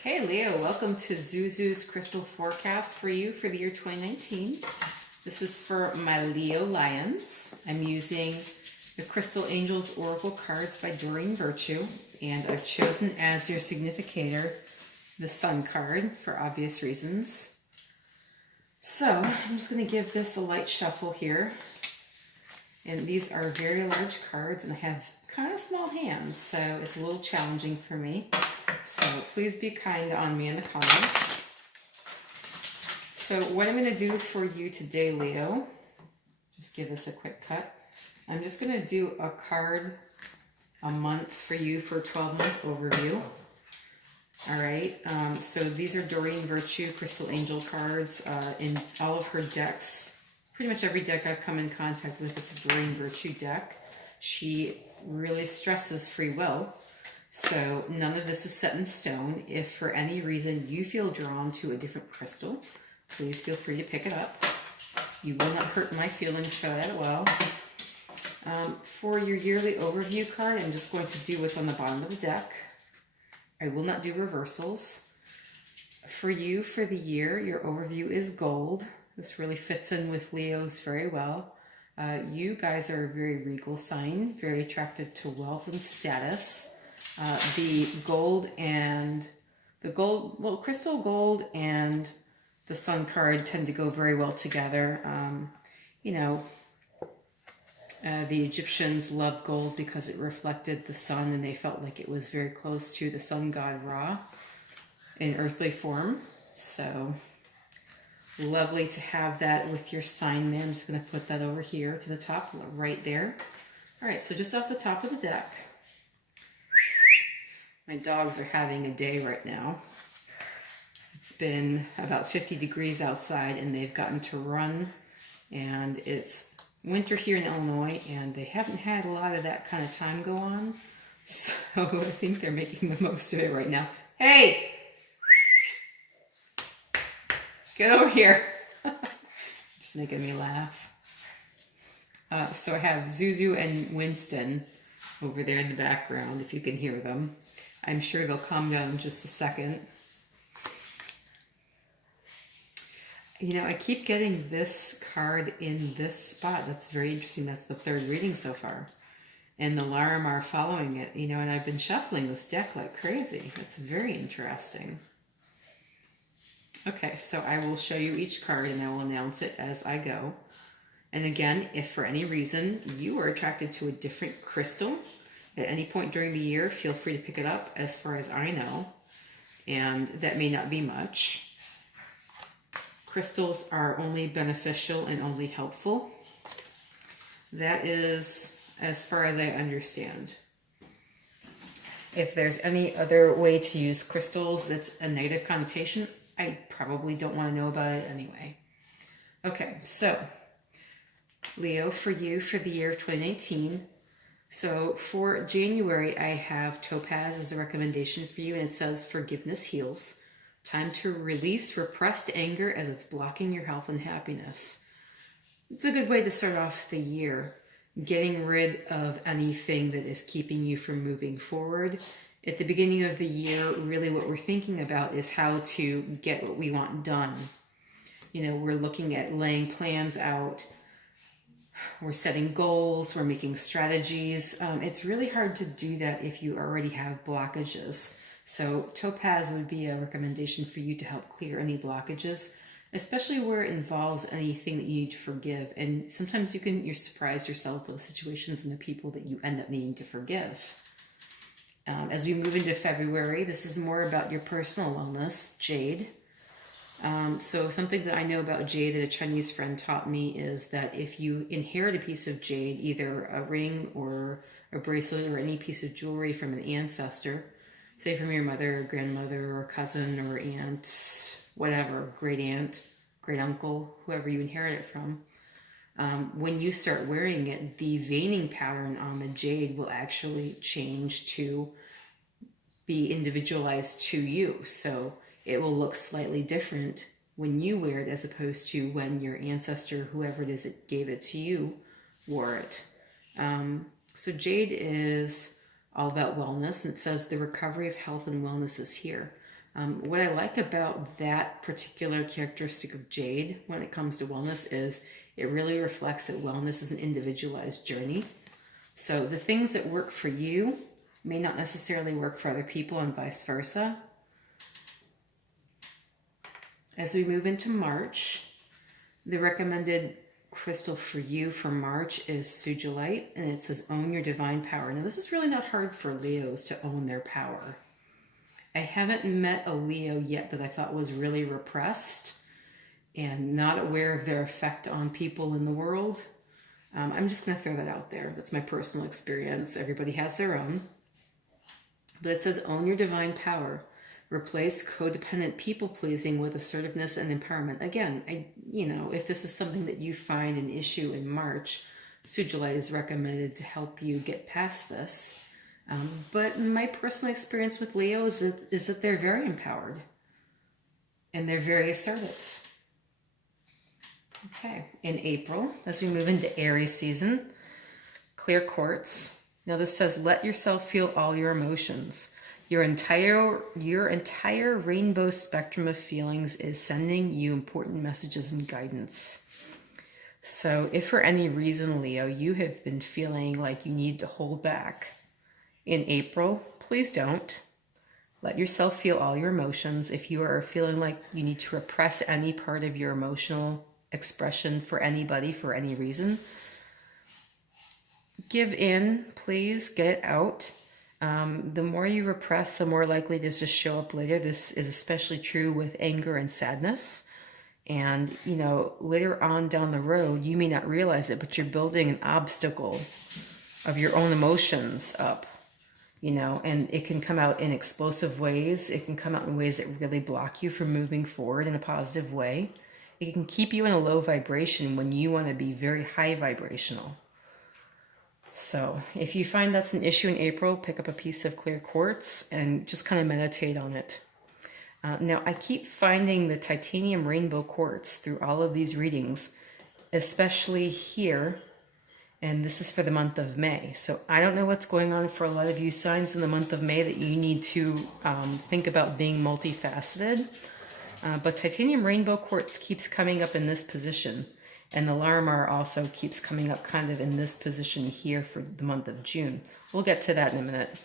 Okay, Leo, welcome to Zuzu's crystal forecast for you for the year 2019. This is for my Leo Lions. I'm using the Crystal Angels Oracle cards by Doreen Virtue, and I've chosen as your significator the Sun card for obvious reasons. So I'm just going to give this a light shuffle here. And these are very large cards, and I have kind of small hands, so it's a little challenging for me. So please be kind on me in the comments. So what I'm going to do for you today, Leo, just give this a quick cut. I'm just going to do a card a month for you for a 12-month overview. All right, so these are Doreen Virtue Crystal Angel cards in all of her decks. Pretty much every deck I've come in contact with is a Doreen Virtue deck. She really stresses free will. So none of this is set in stone. If for any reason you feel drawn to a different crystal, please feel free to pick it up. You will not hurt my feelings for that at all. For your yearly overview card, I'm just going to do what's on the bottom of the deck. I will not do reversals. For you, for the year, your overview is gold. This really fits in with Leo's very well. You guys are a very regal sign, very attracted to wealth and status. The crystal gold and the sun card tend to go very well together. The Egyptians loved gold because it reflected the sun, and they felt like it was very close to the sun god Ra in earthly form. So lovely to have that with your sign there. I'm just going to put that over here to the top, right there. All right, so just off the top of the deck. My dogs are having a day right now. It's been about 50 degrees outside, and they've gotten to run, and it's winter here in Illinois, and they haven't had a lot of that kind of time go on, so I think they're making the most of it right now. Hey! Get over here. Just making me laugh. So I have Zuzu and Winston over there in the background, if you can hear them. I'm sure they'll calm down in just a second. You know, I keep getting this card in this spot. That's very interesting. That's the third reading so far. And the Larim are following it, you know, and I've been shuffling this deck like crazy. It's very interesting. Okay, so I will show you each card and I will announce it as I go. And again, if for any reason you are attracted to a different crystal at any point during the year, feel free to pick it up as far as I know. And that may not be much. Crystals are only beneficial and only helpful. That is as far as I understand. If there's any other way to use crystals that's a negative connotation, I probably don't want to know about it anyway. Okay, so Leo, for you for the year of 2019. So for January, I have Topaz as a recommendation for you, and it says forgiveness heals. Time to release repressed anger as it's blocking your health and happiness. It's a good way to start off the year, getting rid of anything that is keeping you from moving forward. At the beginning of the year, really what we're thinking about is how to get what we want done. You know, we're looking at laying plans out. We're setting goals. We're making strategies. It's really hard to do that if you already have blockages. So Topaz would be a recommendation for you to help clear any blockages, especially where it involves anything that you need to forgive. And sometimes you surprise yourself with the situations and the people that you end up needing to forgive. As we move into February, this is more about your personal wellness, jade. So something that I know about jade that a Chinese friend taught me is that if you inherit a piece of jade, either a ring or a bracelet or any piece of jewelry from an ancestor, say from your mother or grandmother or cousin or aunt, whatever, great aunt, great uncle, whoever you inherit it from, when you start wearing it, the veining pattern on the jade will actually change to be individualized to you. So it will look slightly different when you wear it as opposed to when your ancestor, whoever it is that gave it to you, wore it. So jade is all about wellness, and it says the recovery of health and wellness is here. What I like about that particular characteristic of jade when it comes to wellness is it really reflects that wellness is an individualized journey. So the things that work for you may not necessarily work for other people and vice versa. As we move into March, the recommended crystal for you for March is sugilite, and it says own your divine power. Now this is really not hard for Leos to own their power. I haven't met a Leo yet that I thought was really repressed and not aware of their effect on people in the world. I'm just going to throw that out there. That's my personal experience. Everybody has their own. But it says own your divine power. Replace codependent people-pleasing with assertiveness and empowerment. Again, if this is something that you find an issue in March, sugilite is recommended to help you get past this. But my personal experience with Leo is that they're very empowered and they're very assertive. Okay, in April, as we move into Aries season, clear quartz. Now this says, let yourself feel all your emotions. Your entire rainbow spectrum of feelings is sending you important messages and guidance. So if for any reason, Leo, you have been feeling like you need to hold back in April, please don't. Let yourself feel all your emotions. If you are feeling like you need to repress any part of your emotional expression for anybody for any reason, give in, please, get it out. The more you repress, the more likely it is to show up later. This is especially true with anger and sadness. And, later on down the road, you may not realize it, but you're building an obstacle of your own emotions up, and it can come out in explosive ways. It can come out in ways that really block you from moving forward in a positive way. It can keep you in a low vibration when you want to be very high vibrational. So if you find that's an issue in April, pick up a piece of clear quartz and just kind of meditate on it. Now, I keep finding the titanium rainbow quartz through all of these readings, especially here. And this is for the month of May. So I don't know what's going on for a lot of you signs in the month of May that you need to think about being multifaceted. But titanium rainbow quartz keeps coming up in this position. And the Larimar also keeps coming up kind of in this position here for the month of June. We'll get to that in a minute.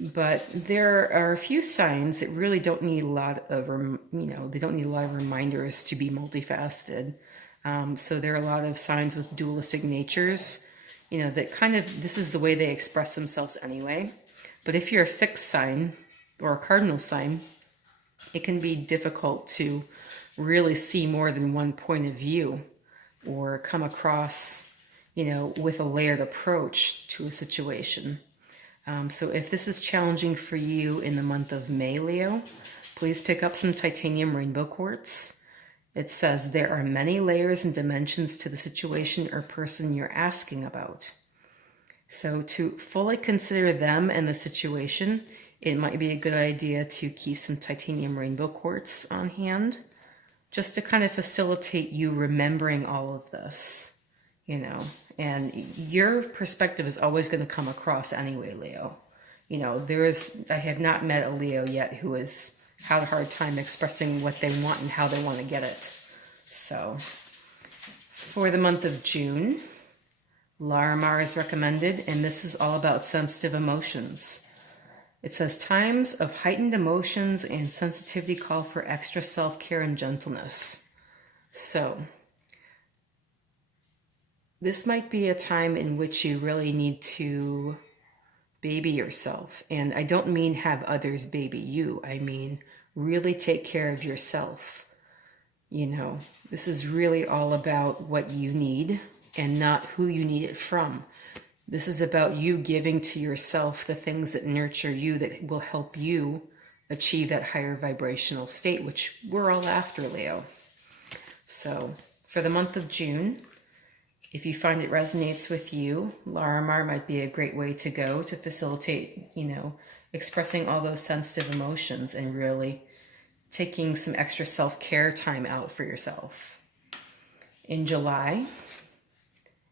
But there are a few signs that really don't need a lot of, they don't need a lot of reminders to be multifaceted. So there are a lot of signs with dualistic natures, that kind of, this is the way they express themselves anyway. But if you're a fixed sign or a cardinal sign, it can be difficult to really see more than one point of view or come across, with a layered approach to a situation. So if this is challenging for you in the month of May, Leo, please pick up some titanium rainbow quartz. It says there are many layers and dimensions to the situation or person you're asking about. So to fully consider them and the situation, it might be a good idea to keep some titanium rainbow quartz on hand, just to kind of facilitate you remembering all of this, and your perspective is always going to come across anyway, Leo. I have not met a Leo yet who has had a hard time expressing what they want and how they want to get it. So for the month of June, Larimar is recommended, and this is all about sensitive emotions. It says times of heightened emotions and sensitivity call for extra self-care and gentleness. So this might be a time in which you really need to baby yourself. And I don't mean have others baby you. I mean really take care of yourself. This is really all about what you need and not who you need it from. This is about you giving to yourself the things that nurture you, that will help you achieve that higher vibrational state, which we're all after, Leo. So for the month of June, if you find it resonates with you, Larimar might be a great way to go to facilitate, expressing all those sensitive emotions and really taking some extra self-care time out for yourself. In July,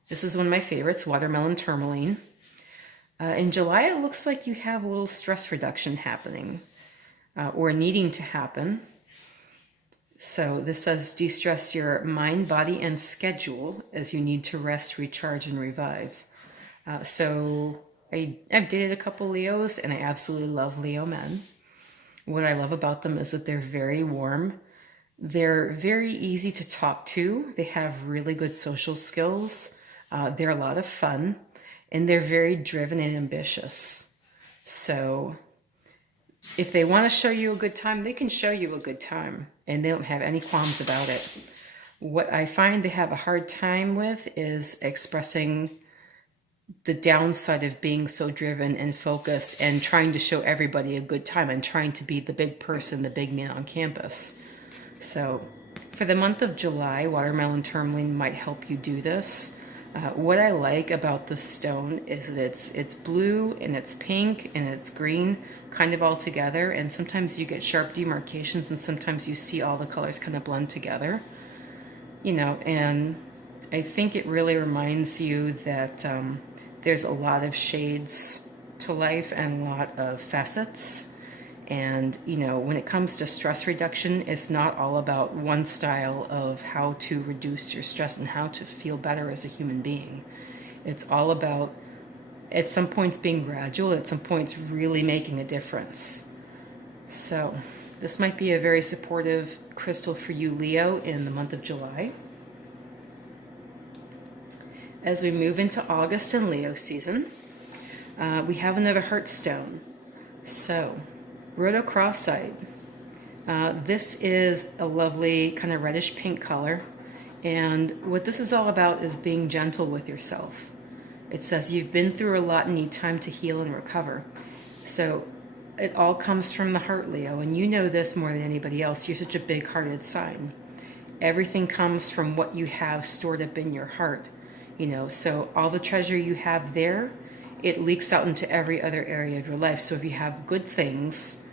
this is one of my favorites, watermelon tourmaline. In July, it looks like you have a little stress reduction happening. or needing to happen. So this says de-stress your mind, body, and schedule as you need to rest, recharge, and revive. So I've dated a couple Leos, and I absolutely love Leo men. What I love about them is that they're very warm. They're very easy to talk to. They have really good social skills. They're a lot of fun, and they're very driven and ambitious. So if they want to show you a good time, they can show you a good time, and they don't have any qualms about it. What I find they have a hard time with is expressing the downside of being so driven and focused and trying to show everybody a good time and trying to be the big person, the big man on campus. So for the month of July, watermelon tourmaline might help you do this. What I like about the stone is that it's blue and it's pink and it's green kind of all together, and sometimes you get sharp demarcations and sometimes you see all the colors kind of blend together, and I think it really reminds you that there's a lot of shades to life and a lot of facets. And, when it comes to stress reduction, it's not all about one style of how to reduce your stress and how to feel better as a human being. It's all about, at some points, being gradual, at some points, really making a difference. So this might be a very supportive crystal for you, Leo, in the month of July. As we move into August and Leo season, we have another heart stone. So rhodochrosite. This is a lovely kind of reddish pink color, and what this is all about is being gentle with yourself. It says you've been through a lot and need time to heal and recover. So it all comes from the heart, Leo, and you know this more than anybody else. You're such a big-hearted sign. Everything comes from what you have stored up in your heart, so all the treasure you have there, it leaks out into every other area of your life. So if you have good things,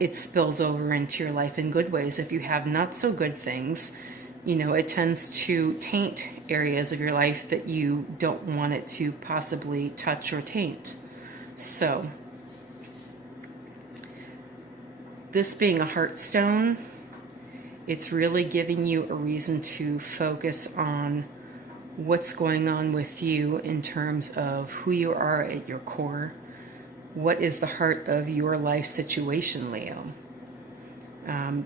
it spills over into your life in good ways. If you have not so good things, it tends to taint areas of your life that you don't want it to possibly touch or taint. So this being a heart stone, it's really giving you a reason to focus on what's going on with you in terms of who you are at your core. What is the heart of your life situation, Leo?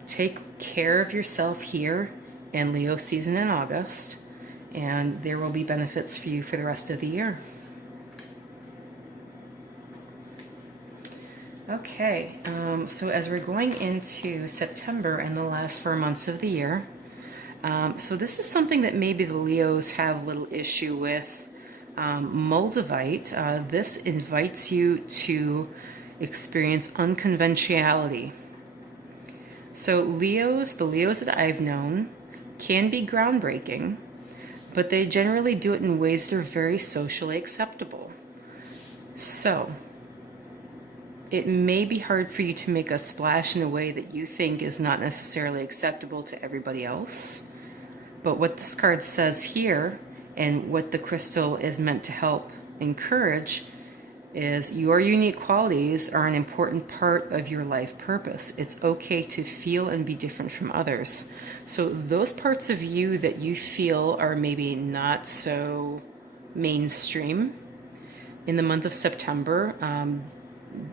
Take care of yourself here in Leo season in August, and there will be benefits for you for the rest of the year. Okay, so as we're going into September and the last 4 months of the year, so this is something that maybe the Leos have a little issue with. Moldavite, this invites you to experience unconventionality. So the Leos that I've known can be groundbreaking, but they generally do it in ways that are very socially acceptable. So it may be hard for you to make a splash in a way that you think is not necessarily acceptable to everybody else. But what this card says here, and what the crystal is meant to help encourage, is your unique qualities are an important part of your life purpose. It's okay to feel and be different from others. So those parts of you that you feel are maybe not so mainstream, in the month of September,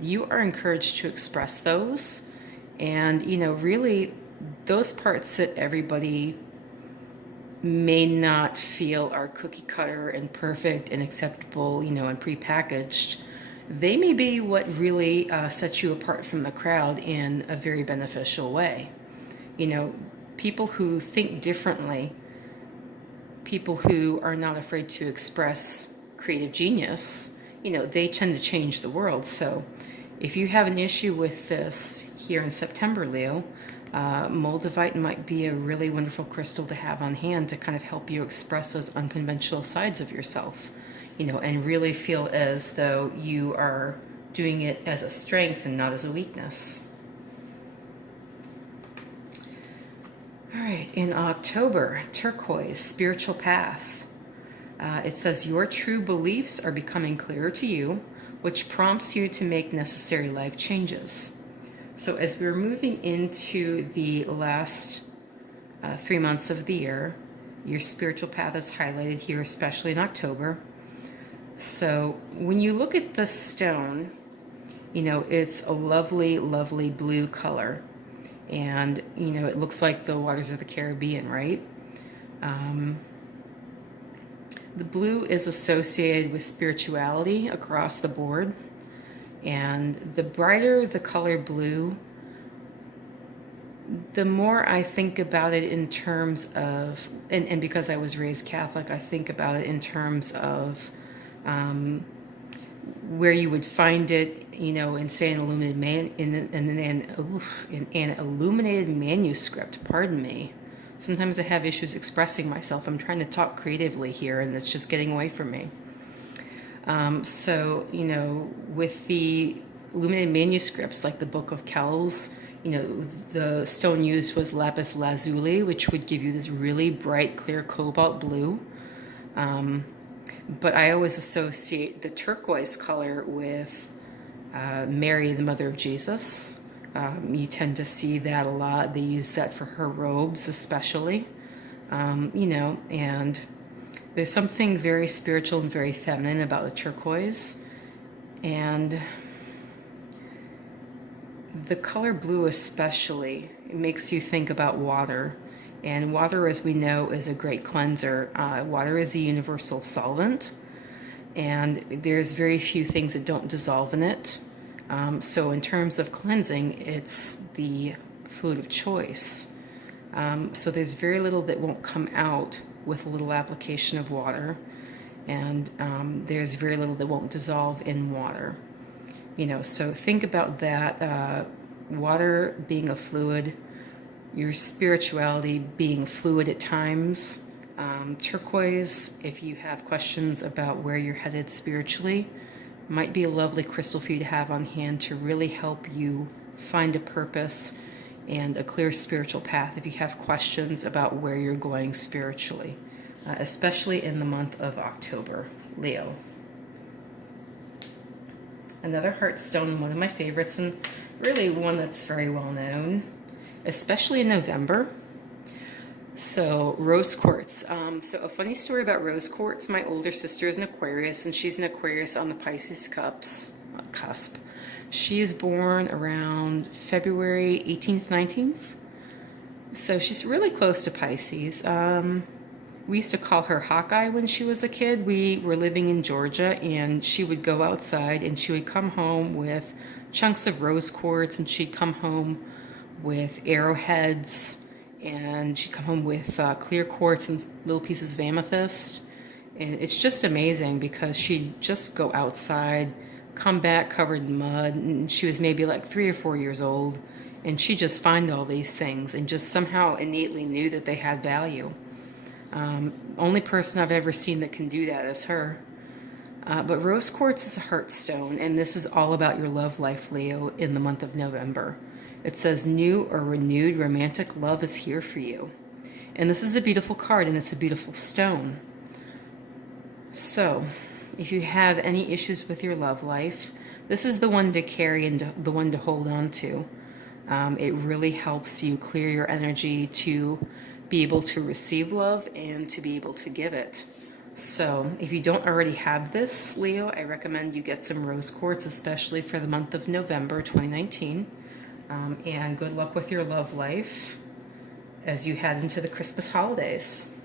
you are encouraged to express those. And, really those parts that everybody may not feel are cookie cutter and perfect and acceptable, and prepackaged, they may be what really sets you apart from the crowd in a very beneficial way. People who think differently, people who are not afraid to express creative genius, they tend to change the world. So if you have an issue with this here in September, Leo, Moldavite might be a really wonderful crystal to have on hand to kind of help you express those unconventional sides of yourself, and really feel as though you are doing it as a strength and not as a weakness. All right, in October, turquoise, spiritual path. It says your true beliefs are becoming clearer to you, which prompts you to make necessary life changes. So as we're moving into the last 3 months of the year, your spiritual path is highlighted here, especially in October. So when you look at the stone, you know, it's a lovely, lovely blue color. And, you know, it looks like the waters of the Caribbean, right? The blue is associated with spirituality across the board. And the brighter the color blue, the more I think about it in terms of, and because I was raised Catholic, I think about it in terms of where you would find it, you know, in say an illuminated in an illuminated manuscript. Pardon me. Sometimes I have issues expressing myself. I'm trying to talk creatively here, and it's just getting away from me. So, you know, with the illuminated manuscripts like the Book of Kells, you know, the stone used was lapis lazuli, which would give you this really bright, clear cobalt blue. But I always associate the turquoise color with Mary, the mother of Jesus. You tend to see that a lot. They use that for her robes especially, you know, and there's something very spiritual and very feminine about a turquoise. And the color blue especially, it makes you think about water. And water, as we know, is a great cleanser. Water is a universal solvent, and there's very few things that don't dissolve in it. So in terms of cleansing, it's the fluid of choice. So there's very little that won't come out with a little application of water, and there's very little that won't dissolve in water. You know, so think about that. Water being a fluid, your spirituality being fluid at times. Turquoise, if you have questions about where you're headed spiritually, might be a lovely crystal for you to have on hand to really help you find a purpose and a clear spiritual path if you have questions about where you're going spiritually, especially in the month of October, Leo. Another heart stone, one of my favorites, and really one that's very well known, especially in November. So rose quartz. So a funny story about rose quartz. My older sister is an Aquarius, and she's an Aquarius on the Pisces cusp. She is born around February 18th, 19th. So she's really close to Pisces. We used to call her Hawkeye when she was a kid. We were living in Georgia, and she would go outside and she would come home with chunks of rose quartz, and she'd come home with arrowheads, and she'd come home with clear quartz and little pieces of amethyst. And it's just amazing because she'd just go outside, come back covered in mud, and she was maybe like 3 or 4 years old, and she'd just find all these things and just somehow innately knew that they had value. Only person I've ever seen that can do that is her. But rose quartz is a heart stone, and this is all about your love life, Leo, in the month of November. It says new or renewed romantic love is here for you. And this is a beautiful card, and it's a beautiful stone. So if you have any issues with your love life, this is the one to carry and the one to hold on to. It really helps you clear your energy to be able to receive love and to be able to give it. So if you don't already have this, Leo, I recommend you get some rose quartz, especially for the month of November 2019. And good luck with your love life as you head into the Christmas holidays.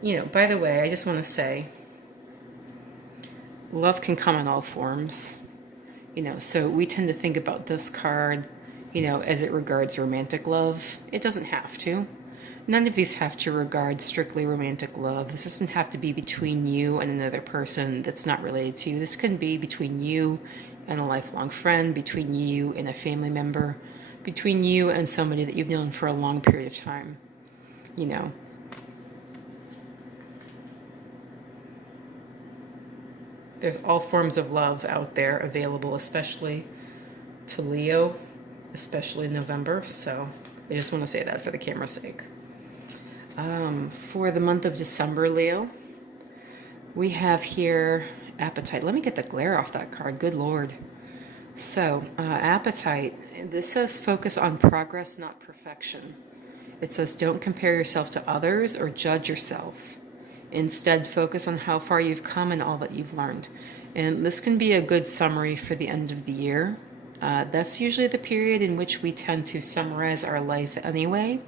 You know, by the way, I just want to say, love can come in all forms. You know, so we tend to think about this card, you know, as it regards romantic love. It doesn't have to. None of these have to regard strictly romantic love. This doesn't have to be between you and another person that's not related to you. This can be between you and a lifelong friend, between you and a family member, between you and somebody that you've known for a long period of time. You know. There's all forms of love out there available, especially to Leo, especially in November. So I just want to say that for the camera's sake. For the month of December, Leo, we have here appetite. Let me get the glare off that card. Good Lord. So, appetite. This says focus on progress, not perfection. It says don't compare yourself to others or judge yourself. Instead, focus on how far you've come and all that you've learned. And this can be a good summary for the end of the year. That's usually the period in which we tend to summarize our life anyway.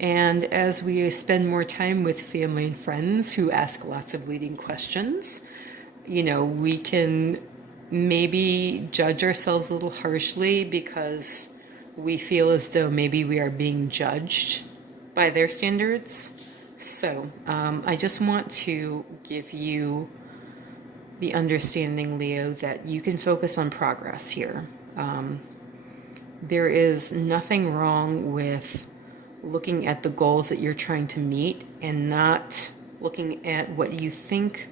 And as we spend more time with family and friends who ask lots of leading questions, we can maybe judge ourselves a little harshly because we feel as though maybe we are being judged by their standards. So I just want to give you the understanding, Leo, that you can focus on progress here. There is nothing wrong with looking at the goals that you're trying to meet and not looking at what you think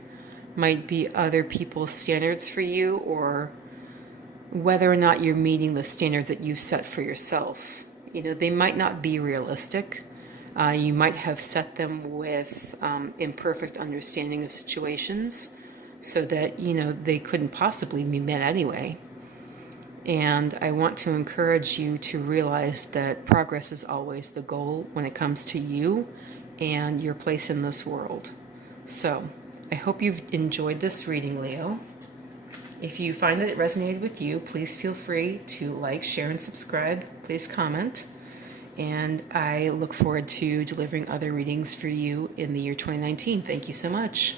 might be other people's standards for you, or whether or not you're meeting the standards that you've set for yourself. They might not be realistic. You might have set them with imperfect understanding of situations so that, they couldn't possibly be met anyway. And I want to encourage you to realize that progress is always the goal when it comes to you and your place in this world. So I hope you've enjoyed this reading, Leo. If you find that it resonated with you, please feel free to like, share, and subscribe. Please comment. And I look forward to delivering other readings for you in the year 2019. Thank you so much.